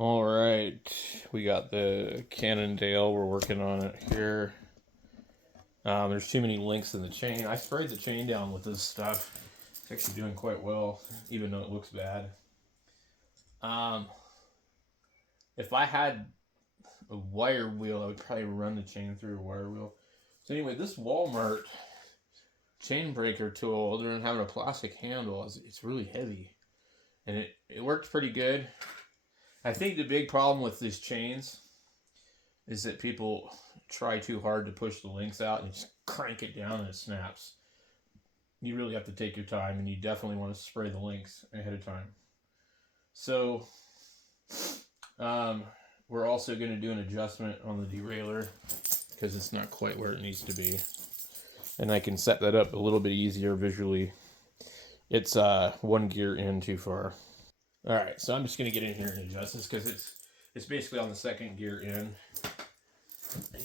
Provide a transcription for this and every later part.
All right, we got the Cannondale. We're working on it here. There's too many links in the chain. I sprayed the chain down with this stuff. It's actually doing quite well, even though it looks bad. Um, if I had a wire wheel, I would probably run the chain through a wire wheel. So anyway, this Walmart chain breaker tool, other than having a plastic handle, it's really heavy. And it works pretty good. I think the big problem with these chains is that people try too hard to push the links out and just crank it down and it snaps. You really have to take your time, and you definitely want to spray the links ahead of time. So we're also going to do an adjustment on the derailleur because it's not quite where it needs to be. And I can set that up a little bit easier visually. It's one gear in too far. All right, so I'm just going to get in here and adjust this because it's basically on the second gear in. And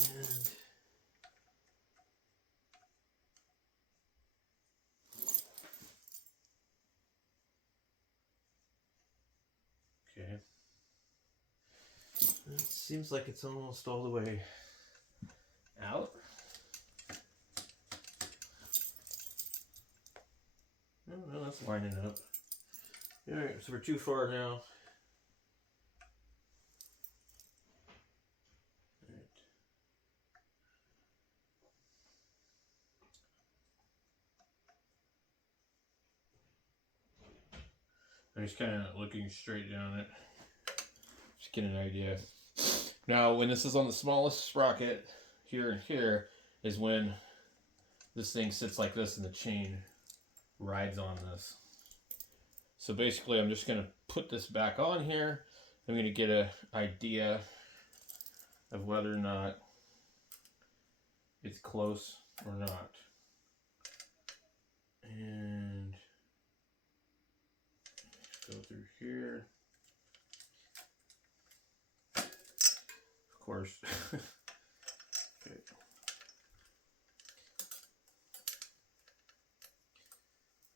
okay. It seems like it's almost all the way out. No, that's lining up. All right, so we're too far now. All right. I'm just kind of looking straight down it. Just get an idea. Now, when this is on the smallest sprocket, here and here, is when this thing sits like this and the chain rides on this. So basically, I'm just going to put this back on here. I'm going to get an idea of whether or not it's close or not. And go through here. Of course. Okay.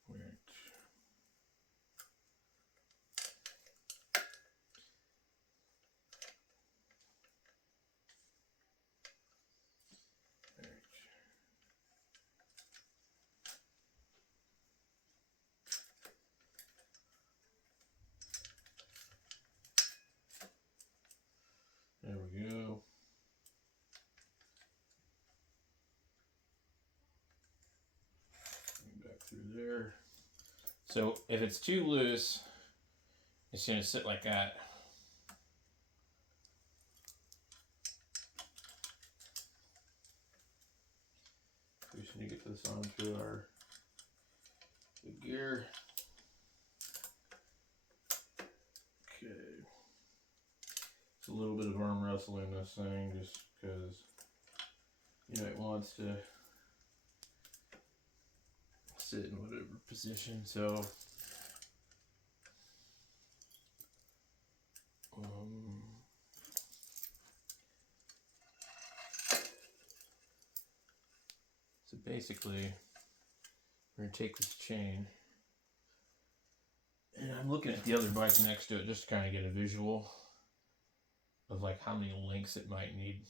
Right. There we go. Back through there. So if it's too loose, it's going to sit like that. We just need to get this on through our gear. Okay. It's a little bit of arm wrestling this thing just because, you know, it wants to sit in whatever position. So so basically, we're going to take this chain, and I'm looking at the other bike next to it just to kind of get a visual of like how many links it might need.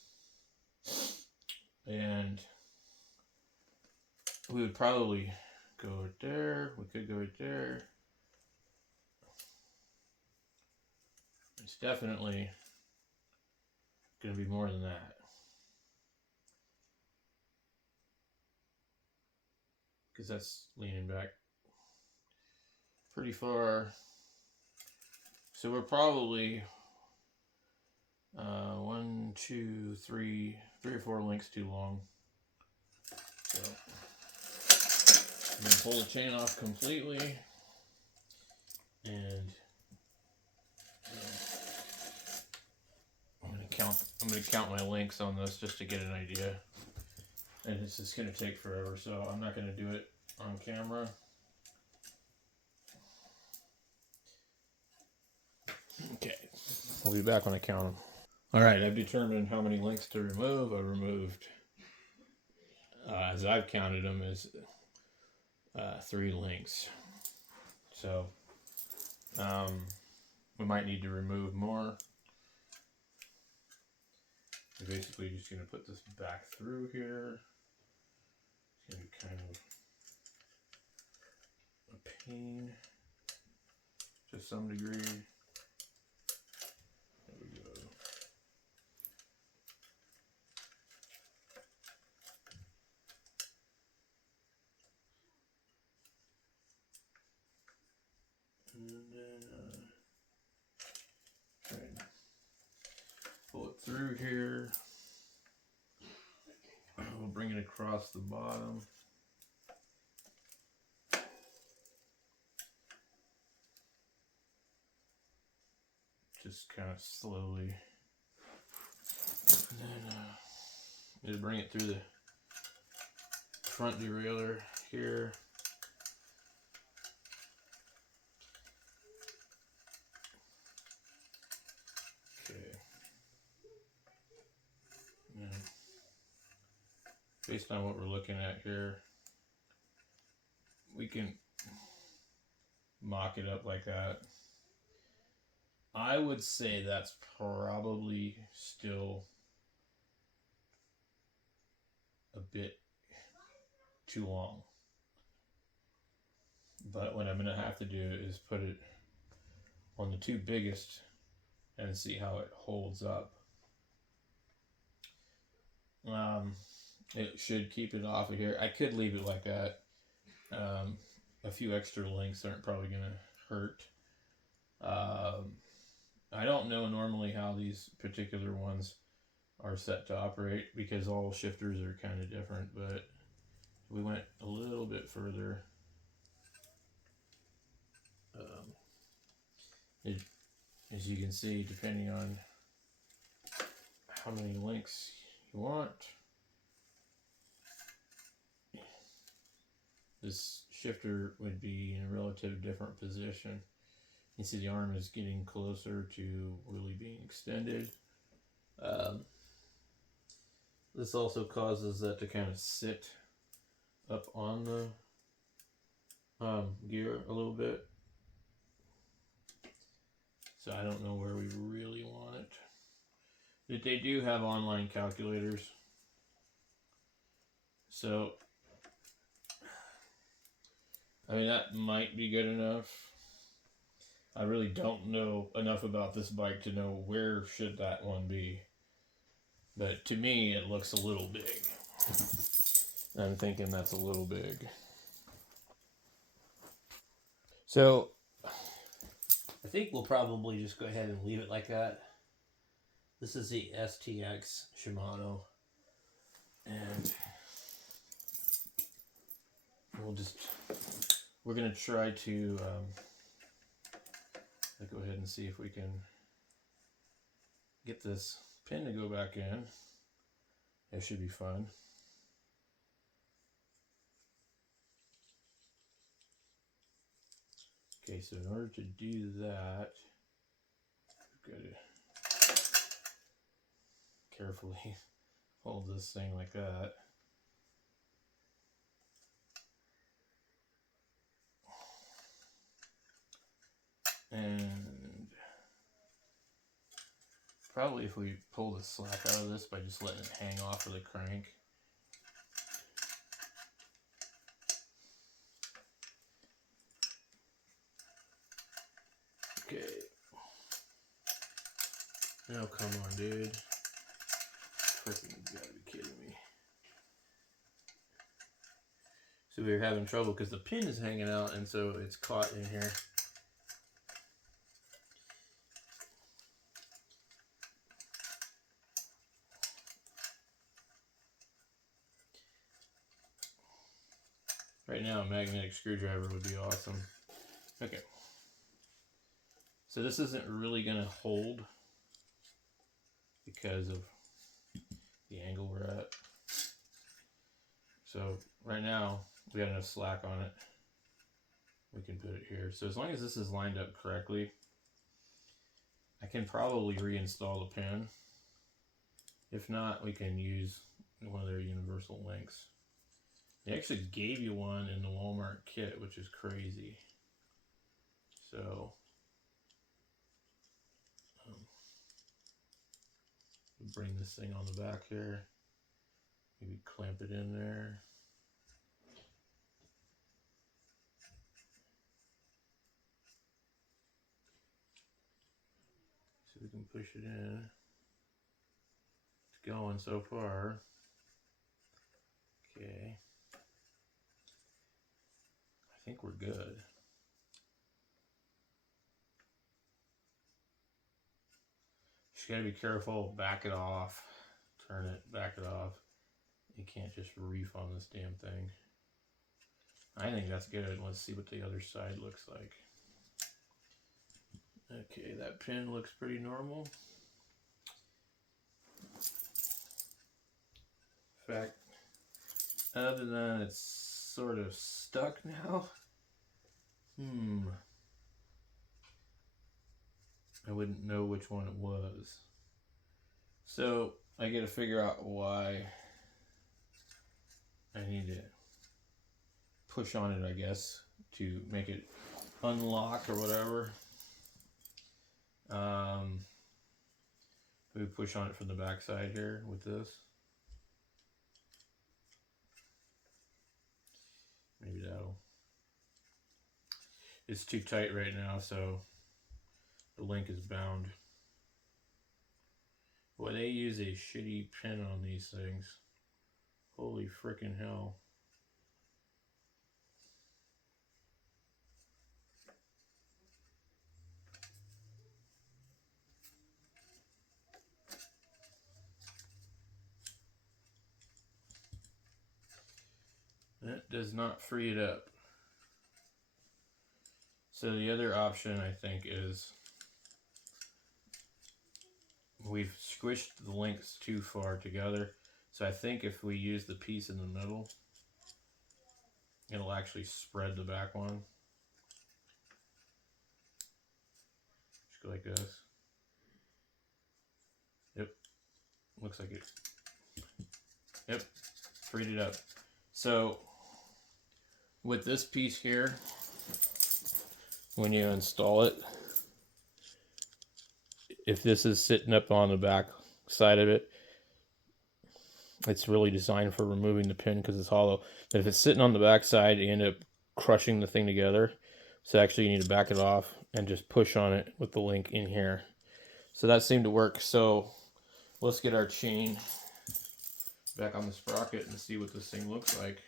And we would probably go right there. We could go right there. It's definitely going to be more than that. Because that's leaning back pretty far. So we're probably 1, 2, 3 or 4 links too long. So I'm going to pull the chain off completely. And I'm going to count my links on this just to get an idea. And it's just going to take forever, so I'm not going to do it on camera. Okay, I'll be back when I count them. All right, I've determined how many links to remove. I removed, as I've counted them, is 3 links. So we might need to remove more. We're basically just going to put this back through here. It's going to be kind of a pain to some degree. There we go. And then try and pull it through here. We'll bring it across the bottom. Just kind of slowly. And then just bring it through the front derailleur here. Okay. And based on what we're looking at here, we can mock it up like that. I would say that's probably still a bit too long. But what I'm going to have to do is put it on the two biggest and see how it holds up. It should keep it off of here. I could leave it like that. A few extra links aren't probably going to hurt. I don't know normally how these particular ones are set to operate because all shifters are kind of different, but we went a little bit further. As you can see, depending on how many links you want, this shifter would be in a relative different position. You see the arm is getting closer to really being extended. This also causes that to kind of sit up on the gear a little bit. So I don't know where we really want it. But they do have online calculators. So, I mean, that might be good enough. I really don't know enough about this bike to know where should that one be. But to me, it looks a little big. I'm thinking that's a little big. So, I think we'll probably just go ahead and leave it like that. This is the STX Shimano. And we're going to try to go ahead and see if we can get this pin to go back in. It should be fun. Okay, so in order to do that, we've got to carefully hold this thing like that. And probably if we pull the slack out of this by just letting it hang off of the crank. Okay. Oh, come on, dude. Freaking, you gotta be kidding me. So we were having trouble because the pin is hanging out, and so it's caught in here. Right now, a magnetic screwdriver would be awesome. Okay. So this isn't really going to hold because of the angle we're at. So right now, we got enough slack on it. We can put it here. So as long as this is lined up correctly, I can probably reinstall the pin. If not, we can use one of their universal links. They actually gave you one in the Walmart kit, which is crazy. So bring this thing on the back here. Maybe clamp it in there. So we can push it in. It's going so far. Okay. I think we're good. Just gotta be careful, back it off, turn it, back it off. You can't just reef on this damn thing. I think that's good. Let's see what the other side looks like. Okay, that pin looks pretty normal. In fact, other than it's sort of stuck now. I wouldn't know which one it was. So I gotta figure out why I need to push on it, I guess, to make it unlock or whatever. We push on it from the back side here with this. Maybe that'll. It's too tight right now, so the link is bound. Boy, they use a shitty pin on these things. Holy frickin' hell. That does not free it up. So the other option, I think, is we've squished the links too far together. So I think if we use the piece in the middle, it'll actually spread the back one. Just go like this. Yep. Looks like it. Yep. Freed it up. So with this piece here, when you install it, if this is sitting up on the back side of it, it's really designed for removing the pin because it's hollow. But if it's sitting on the back side, you end up crushing the thing together. So actually you need to back it off and just push on it with the link in here. So that seemed to work. So let's get our chain back on the sprocket and see what this thing looks like.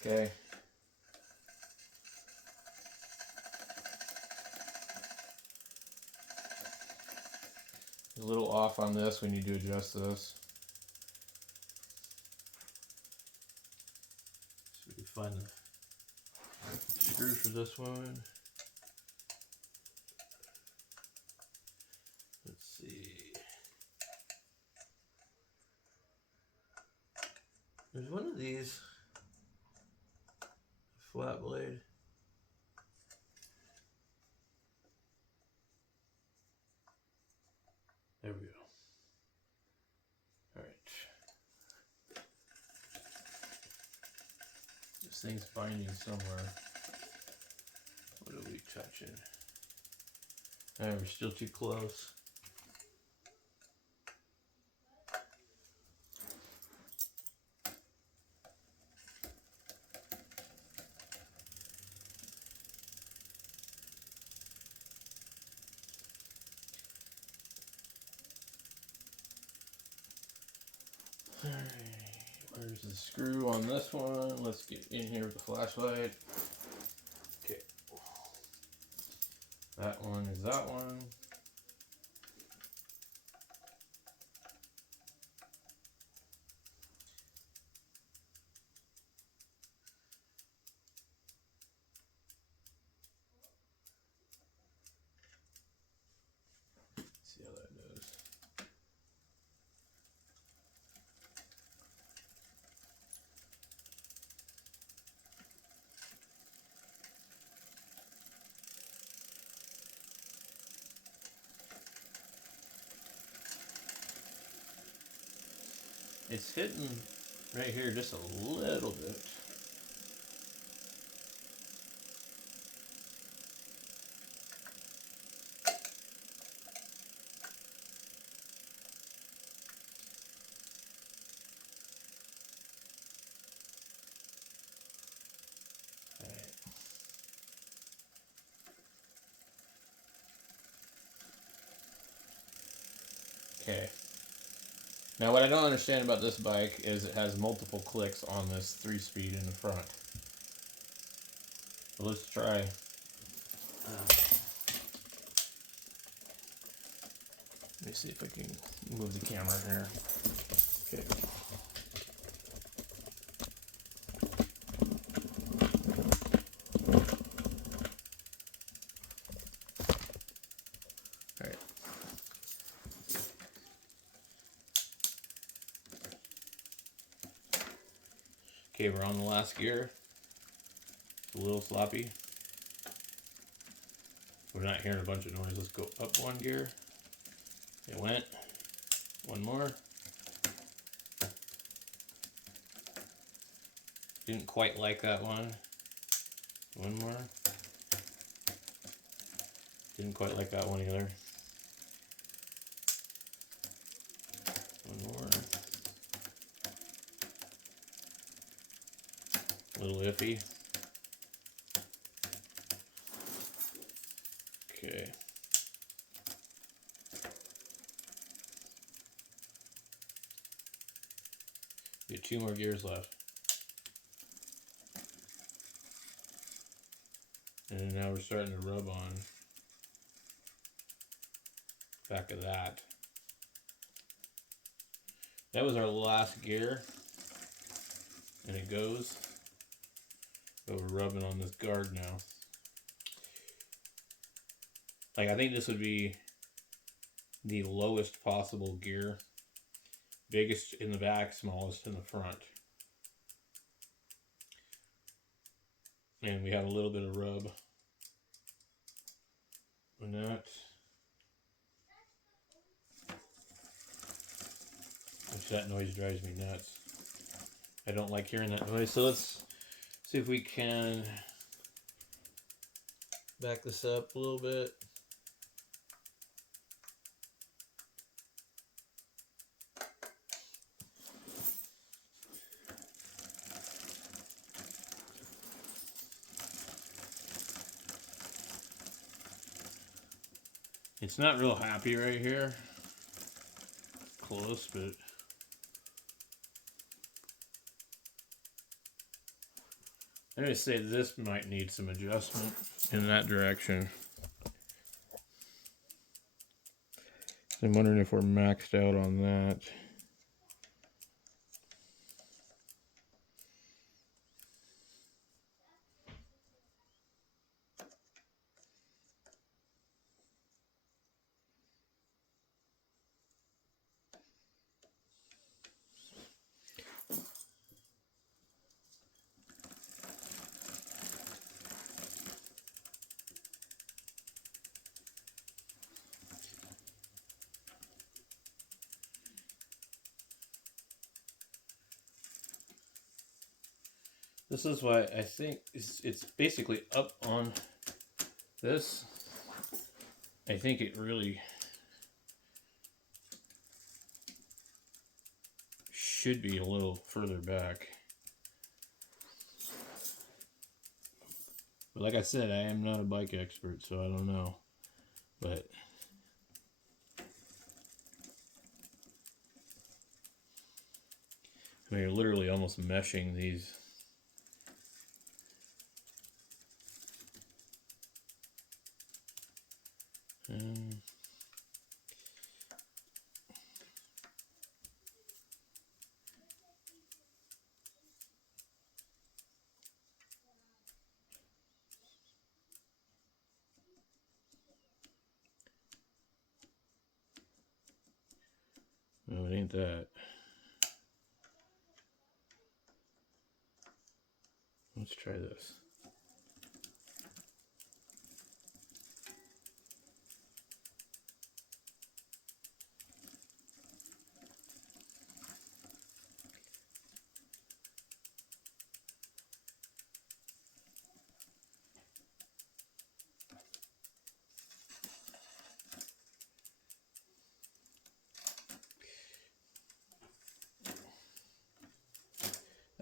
Okay. A little off on this. We need to adjust this. So we can find the screw for this one. Let's see. There's one of these. Flat blade. There we go. All right. This thing's binding somewhere. What are we touching? Oh, we're still too close. All right, where's the screw on this one? Let's get in here with the flashlight. Okay. That one is that one. See how that goes. It's hitting right here just a little bit. Okay. Now what I don't understand about this bike is it has multiple clicks on this 3-speed in the front. So let's try. Let me see if I can move the camera here. Okay. Alright. Okay, we're on the last gear. It's a little sloppy. We're not hearing a bunch of noise. Let's go up 1 gear. It went. 1 more. Didn't quite like that one. 1 more. Didn't quite like that one either. 1 more. A little iffy. Okay. We have 2 more gears left. And now we're starting to rub on back of that. That was our last gear. And it goes. But we're rubbing on this guard now. Like, I think this would be the lowest possible gear. Biggest in the back, smallest in the front. And we have a little bit of rub on that. Which that noise drives me nuts. I don't like hearing that noise. So let's see if we can back this up a little bit. It's not real happy right here. Close, but I'm going to say this might need some adjustment in that direction. I'm wondering if we're maxed out on that. This is why I think it's basically up on this. I think it really should be a little further back. But like I said, I am not a bike expert, so I don't know. But I mean, you're literally almost meshing these. No, it ain't that. Let's try this.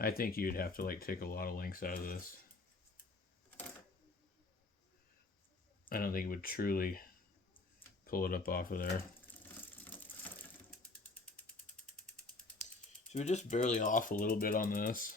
I think you'd have to like take a lot of links out of this. I don't think it would truly pull it up off of there. So we're just barely off a little bit on this.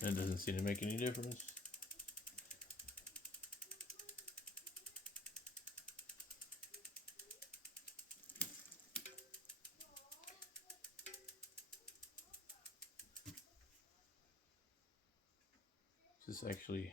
That doesn't seem to make any difference. This is actually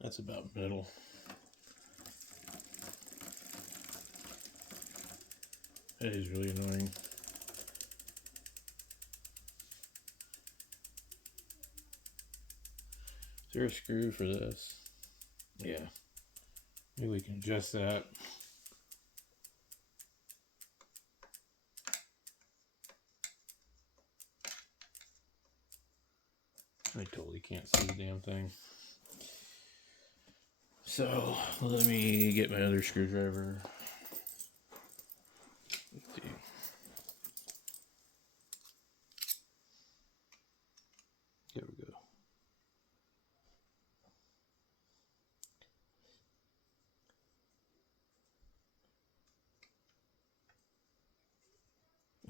that's about middle. That is really annoying. Is there a screw for this? Yeah. Maybe we can adjust that. I totally can't see the damn thing. So let me get my other screwdriver. Let's see. Here we go.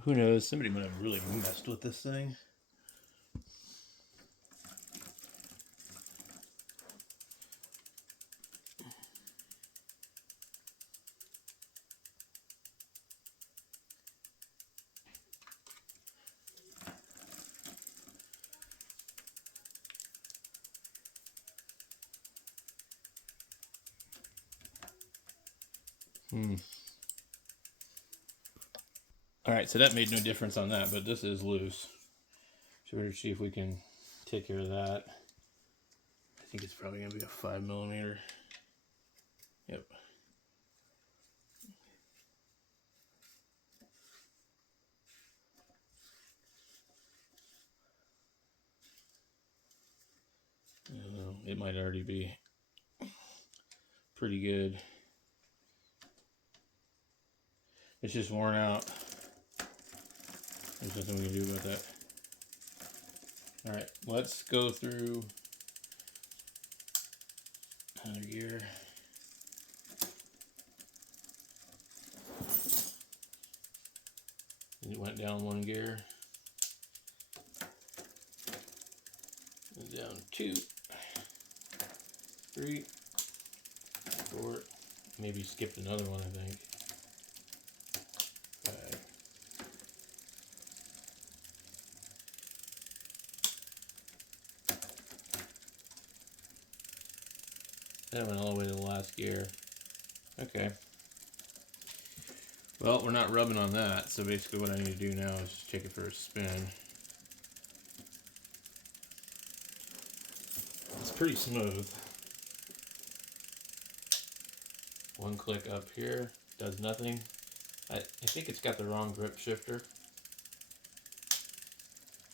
Who knows? Somebody might have really messed with this thing. Alright, so that made no difference on that, but this is loose. So we're see if we can take care of that. I think it's probably going to be a 5mm. Yep. It might already be pretty good. It's just worn out. There's nothing we can do about that. Alright, let's go through another gear. It went down one gear. Down 2, 3, 4. Maybe skipped another one, I think. 5. That went all the way to the last gear. Okay. Well, we're not rubbing on that, so basically what I need to do now is just take it for a spin. It's pretty smooth. One click up here, does nothing. I think it's got the wrong grip shifter.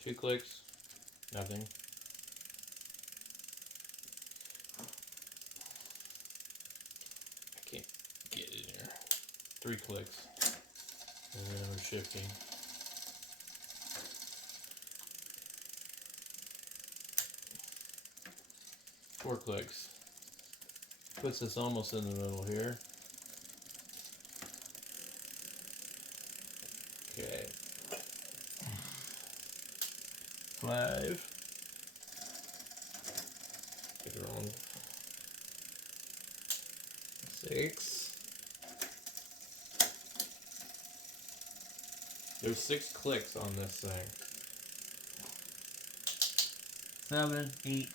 2 clicks, nothing. I can't get it in here. 3 clicks, and then we're shifting. Four clicks. Puts us almost in the middle here. Okay. 5. Get it wrong. 6. There's 6 clicks on this thing. 7, 8.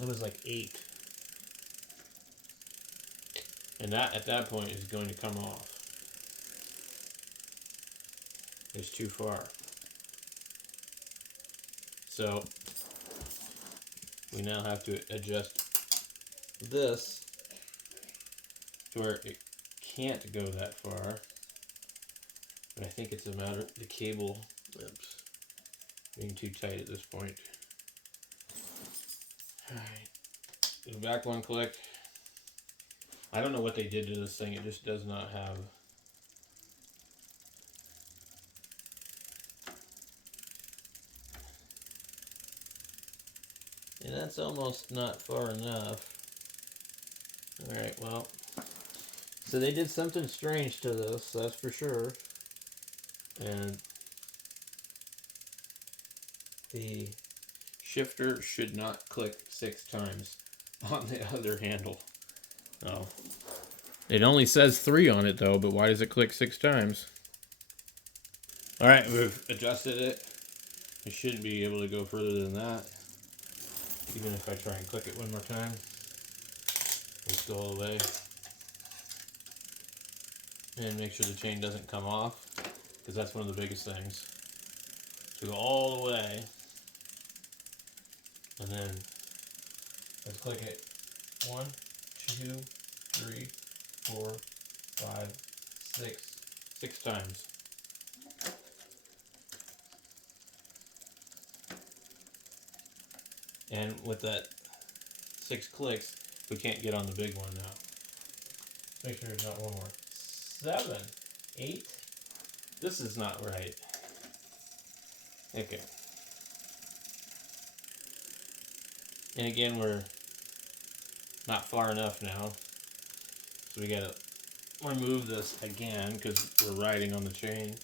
It was like 8. And that, at that point, is going to come off. It's too far. So we now have to adjust this to where it can't go that far. But I think it's a matter of the cable, oops, being too tight at this point. Alright, go back one click. I don't know what they did to this thing, it just does not have. And that's almost not far enough. Alright, well, so they did something strange to this, that's for sure. And the shifter should not click 6 times on the other handle. Oh. It only says 3 on it though, but why does it click 6 times? Alright, we've adjusted it. It shouldn't be able to go further than that. Even if I try and click it one more time. It's still all the way. And make sure the chain doesn't come off, because that's one of the biggest things. So go all the way. And then let's click it 1, 2, 3, 4, 5, 6. 6 times. And with that 6 clicks, we can't get on the big one now. Make sure there's not one more. 7, 8. This is not right. Okay. And again, we're not far enough now. So we gotta remove this again because we're riding on the chain.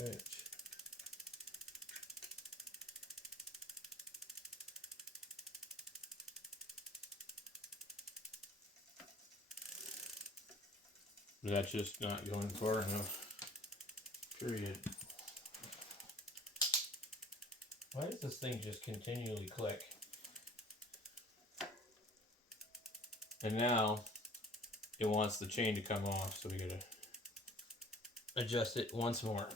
Alright. That's just not going far enough. Period. Why does this thing just continually click? And now it wants the chain to come off, so we gotta adjust it once more.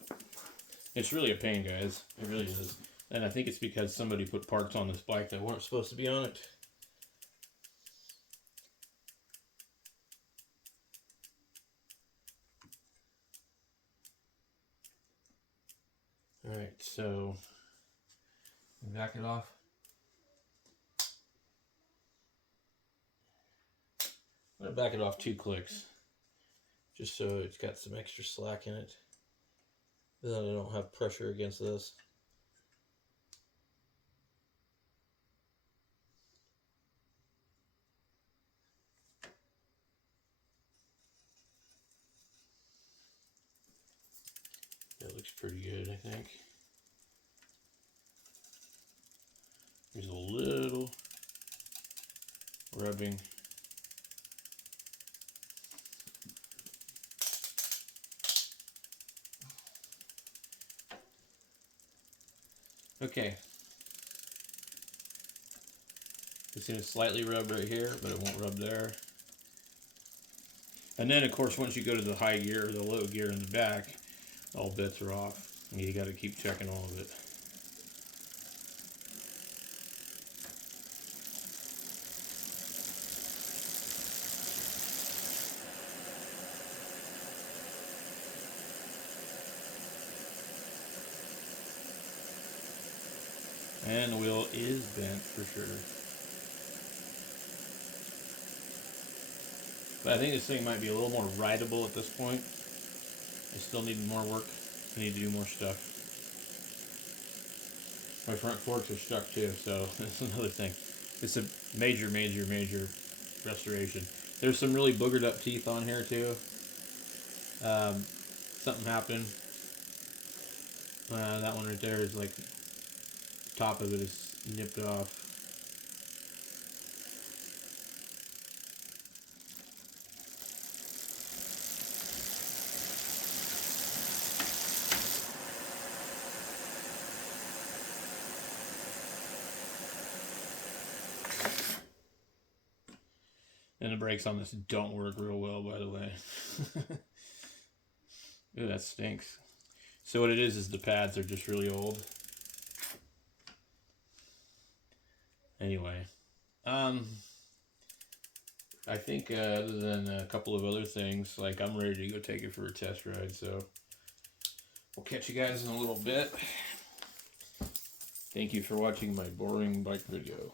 It's really a pain, guys. It really is. And I think it's because somebody put parts on this bike that weren't supposed to be on it. Alright, so back it off. I'm going to back it off 2 clicks, just so it's got some extra slack in it. Then I don't have pressure against this. That looks pretty good, I think. There's a little rubbing. Okay. It's going to slightly rub right here, but it won't rub there. And then, of course, once you go to the high gear or the low gear in the back, all bets are off. And you got to keep checking all of it. And the wheel is bent for sure. But I think this thing might be a little more rideable at this point. I still need more work. I need to do more stuff. My front forks are stuck too, so that's another thing. It's a major, major, major restoration. There's some really boogered up teeth on here too. Something happened. That one right there is like, top of it is nipped off. brakes on this don't work real well, by the way. Ooh, that stinks. So what it is the pads are just really old. Anyway, I think other than a couple of other things, like I'm ready to go take it for a test ride, so we'll catch you guys in a little bit. Thank you for watching my boring bike video.